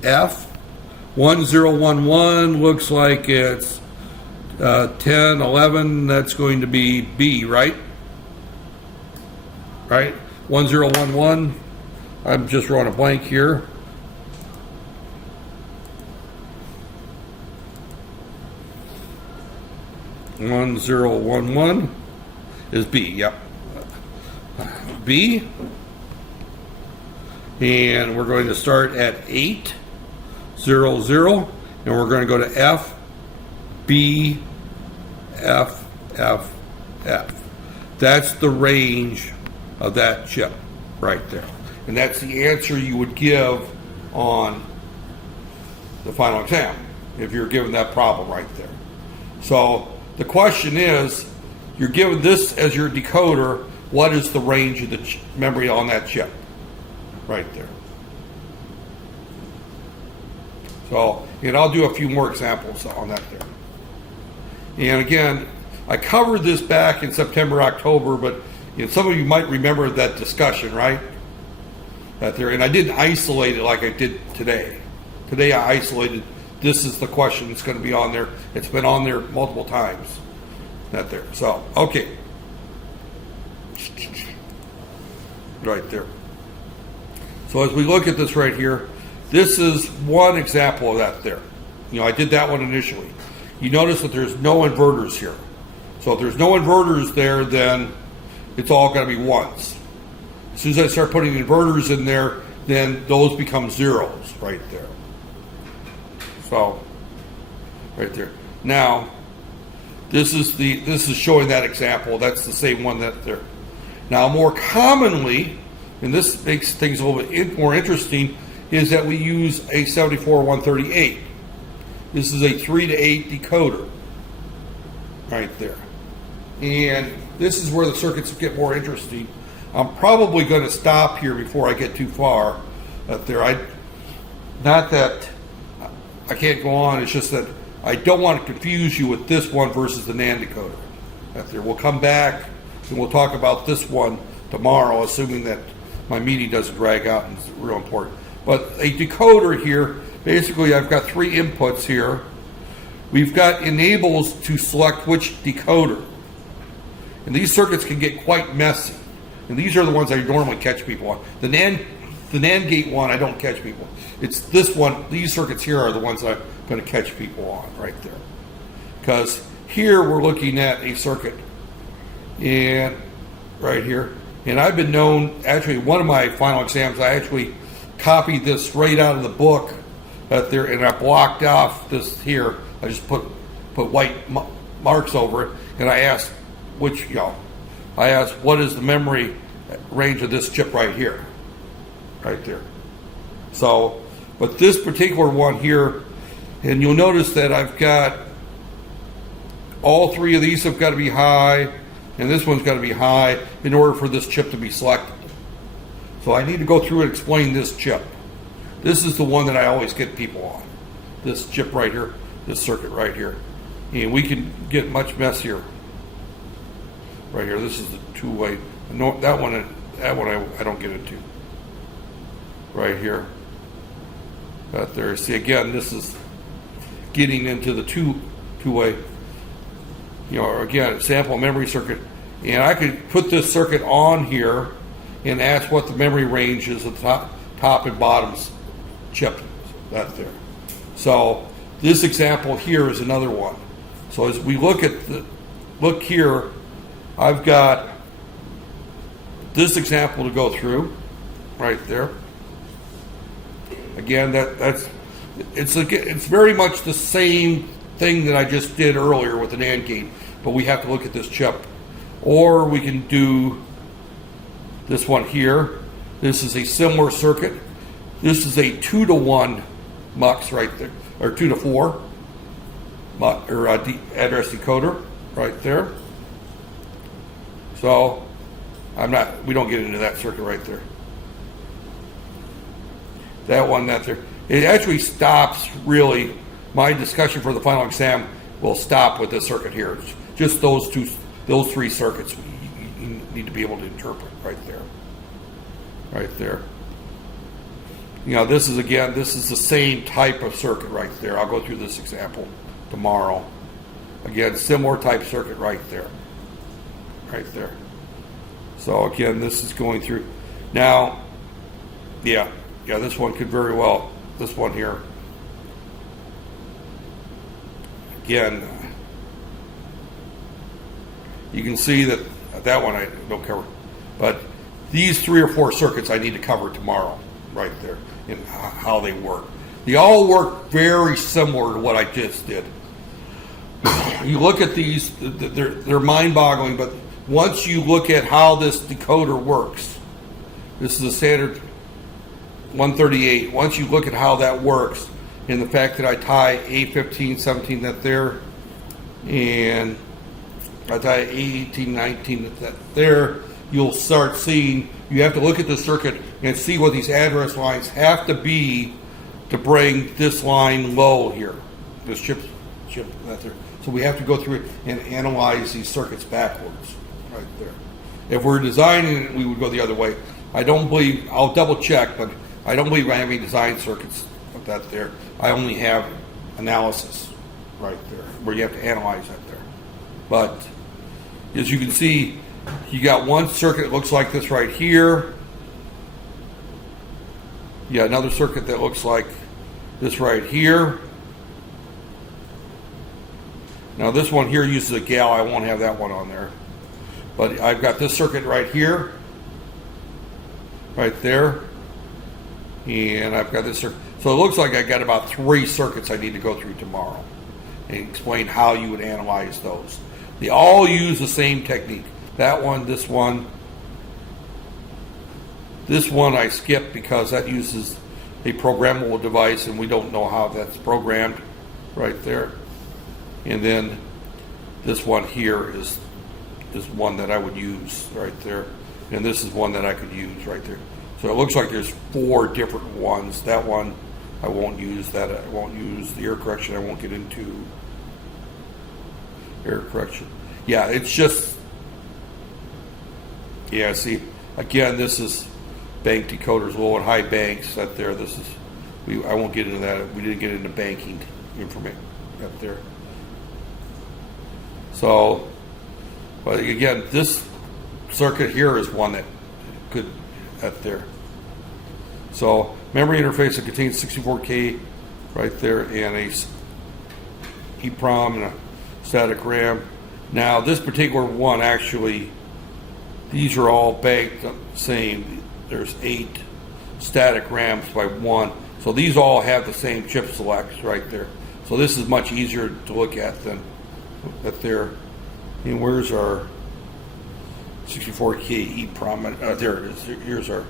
F1011 looks like it's 10, 11, that's going to be B, right? Right? 1011, I'm just drawing a blank here. (1011) is B, yep. B. And we're going to start at 8, 0, 0, and we're going to go to F, B, F, F, F. That's the range of that chip right there. And that's the answer you would give on the final exam if you're given that problem right there. So the question is, you're given this as your decoder, what is the range of the memory on that chip? Right there. So, and I'll do a few more examples on that there. And again, I covered this back in September, October, but some of you might remember that discussion, right? That there, and I didn't isolate it like I did today. Today I isolated, this is the question that's going to be on there. It's been on there multiple times. That there. So, okay. Right there. So as we look at this right here, this is one example of that there. I did that one initially. You notice that there's no inverters here. So if there's no inverters there, then it's all going to be ones. As soon as I start putting inverters in there, then those become zeros right there. So, right there. Now, this is showing that example. That's the same one that there. Now, more commonly, and this makes things a little bit more interesting, is that we use a 74138. This is a 3 to 8 decoder right there. And this is where the circuits get more interesting. I'm probably going to stop here before I get too far up there. Not that I can't go on, it's just that I don't want to confuse you with this one versus the NAND decoder up there. We'll come back and we'll talk about this one tomorrow, assuming that my meeting doesn't drag out and it's real important. But a decoder here, basically I've got 3 inputs here. We've got enables to select which decoder. And these circuits can get quite messy. And these are the ones I normally catch people on. The NAND gate one, I don't catch people. It's this one, these circuits here are the ones I'm going to catch people on right there. Because here we're looking at a circuit, and right here, and I've been known, actually one of my final exams, I actually copied this right out of the book out there, and I blocked off this here. I just put white marks over it, and I asked what is the memory range of this chip right here, right there. So, but this particular one here, and you'll notice that I've got all 3 of these have got to be high, and this one's got to be high in order for this chip to be selected. So I need to go through and explain this chip. This is the one that I always get people on. This chip right here, this circuit right here. And we can get much messier. Right here, this is the 2-way. No, that one I don't get into. Right here. Right there. See, again, this is getting into the two-way. Again, sample memory circuit. And I could put this circuit on here and ask what the memory range is of the top and bottom's chip. That there. So this example here is another one. So as we look here, I've got this example to go through right there. Again, it's very much the same thing that I just did earlier with the NAND gate, but we have to look at this chip. Or we can do this one here. This is a similar circuit. This is a 2 to 1 mux right there, or 2 to 4 address decoder right there. So we don't get into that circuit right there. That one, that there. It actually stops, really, my discussion for the final exam will stop with this circuit here. It's just those 3 circuits you need to be able to interpret right there. Right there. This is the same type of circuit right there. I'll go through this example tomorrow. Again, similar type circuit right there. Right there. So again, this is going through. Now, yeah, this one could very well, this one here. Again, you can see that one I don't cover. But these 3 or 4 circuits I need to cover tomorrow, right there, and how they work. They all work very similar to what I just did. You look at these, they're mind-boggling, but once you look at how this decoder works, this is a standard 138. Once you look at how that works, and the fact that I tie A15, 17 that there, and I tie A18, 19 that there, you'll start seeing, you have to look at the circuit and see what these address lines have to be to bring this line low here, this chip that there. So we have to go through it and analyze these circuits backwards, right there. If we're designing it, we would go the other way. I don't believe, I'll double check, but I don't believe I have any design circuits of that there. I only have analysis right there, where you have to analyze that there. But as you can see, you got one circuit that looks like this right here. You got another circuit that looks like this right here. Now this one here uses a gal, I won't have that one on there. But I've got this circuit right here, right there, and I've got this circuit. So it looks like I got about 3 circuits I need to go through tomorrow and explain how you would analyze those. They all use the same technique. That one, this one I skipped because that uses a programmable device and we don't know how that's programmed right there. And then this one here is one that I would use right there. And this is one that I could use right there. So it looks like there's 4 different ones. That one I won't use. That I won't use. The error correction I won't get into. Error correction. Yeah, it's just, yeah, see, again, this is bank decoders, low and high banks that there. This is, I won't get into that. We didn't get into banking information up there. So, but again, this circuit here is one that could, up there. So, memory interface that contains 64K right there, and a EEPROM and a static RAM. Now, this particular one actually, these are all banked the same. There's 8 static RAMs by 1. So these all have the same chip selects right there. So this is much easier to look at than that there. And where's our 64K EEPROM? There it is. Here's our.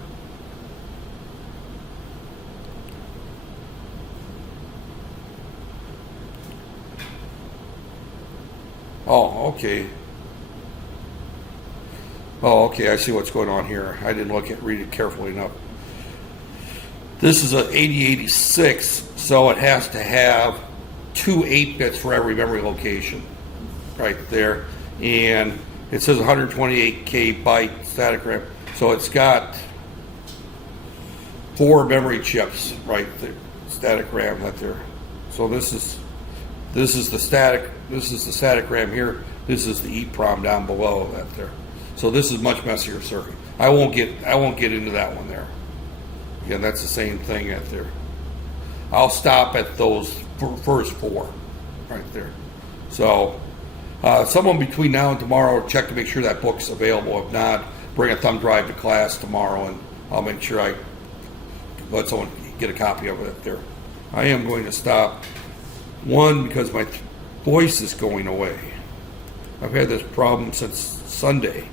Oh, okay. Oh, okay. I see what's going on here. I didn't read it carefully enough. This is an 8086, so it has to have 2 8-bits for every memory location, right there. And it says 128K byte static RAM, so it's got 4 memory chips, right there, static RAM right there. So this is the static RAM here. This is the EEPROM down below that there. So this is much messier circuit. I won't get into that one there. Again, that's the same thing right there. I'll stop at those first 4 right there. So someone between now and tomorrow check to make sure that book's available. If not, bring a thumb drive to class tomorrow and I'll make sure I let someone get a copy of it there. I am going to stop. One, because my voice is going away. I've had this problem since Sunday.